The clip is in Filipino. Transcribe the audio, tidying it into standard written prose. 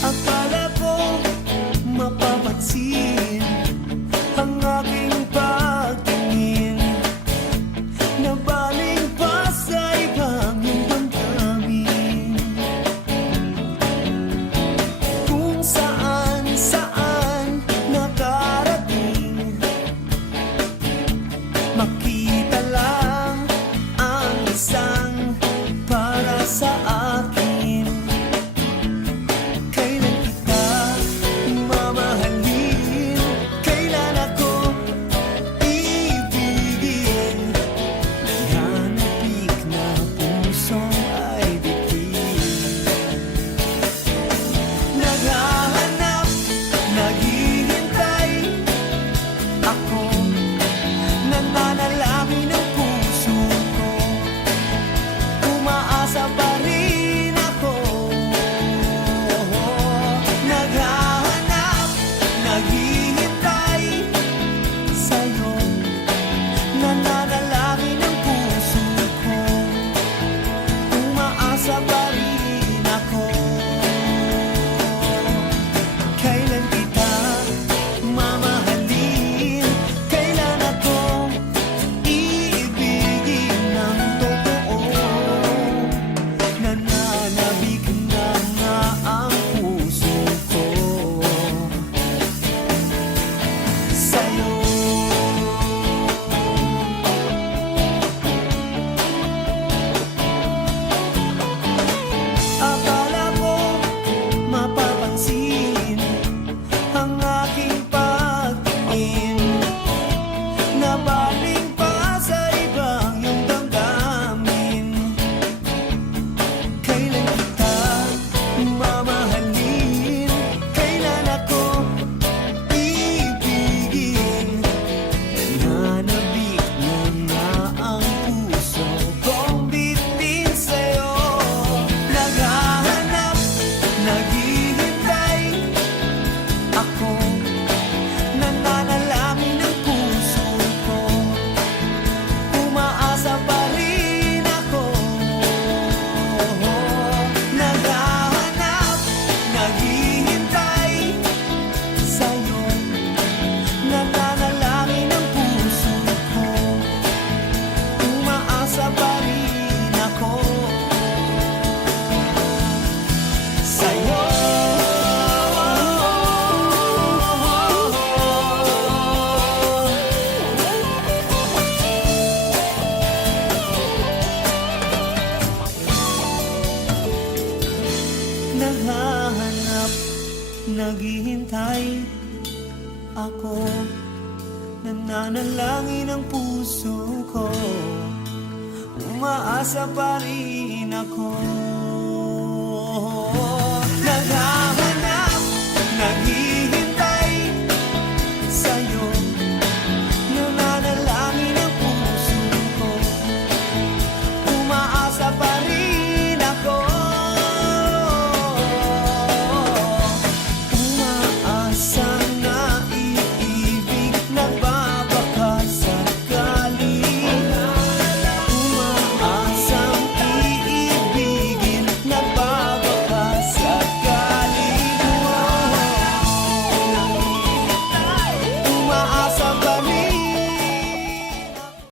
Akala ko mapapansin ang aking pagtingin, nabaling pa sa ibang iyong damdamin. Kung saan saan nakarating, makita lang ang isang para sa akin. Kailan kita mamahalin? Kailan ako ibigin? Naghanapik na pusong ay bitin. Naghahanap, naghihintay ako, nananalangin ng puso ko, umaasa pa rin ako. Naghahanap, naghihintay sa'yo, nananalangin ng puso ko, umaasa pa rin ako. Kailan kita mamahalin? Kailan ako iibigin ng totoo? Nananabik na nga ang puso ko sa'yo. Akala ko mapapansin ang aking pagtingin, nabaling pa sa ibang iyong damdamin. Kailan kita mamahalin? Kailan ako ibigin? Nananabik na nga ang puso kong bitin sa'yo. Naghahanap, naghihintay ako, nananalangin ng puso ko, umaasa pa rin ako. Naghahanap, naghihintay sa'yo, nananalangin ng puso ko, umaasa pa rin ako sa'yo. Naghahanap, naghihintay ako, nananalangin ang puso ko, umaasa pa rin ako.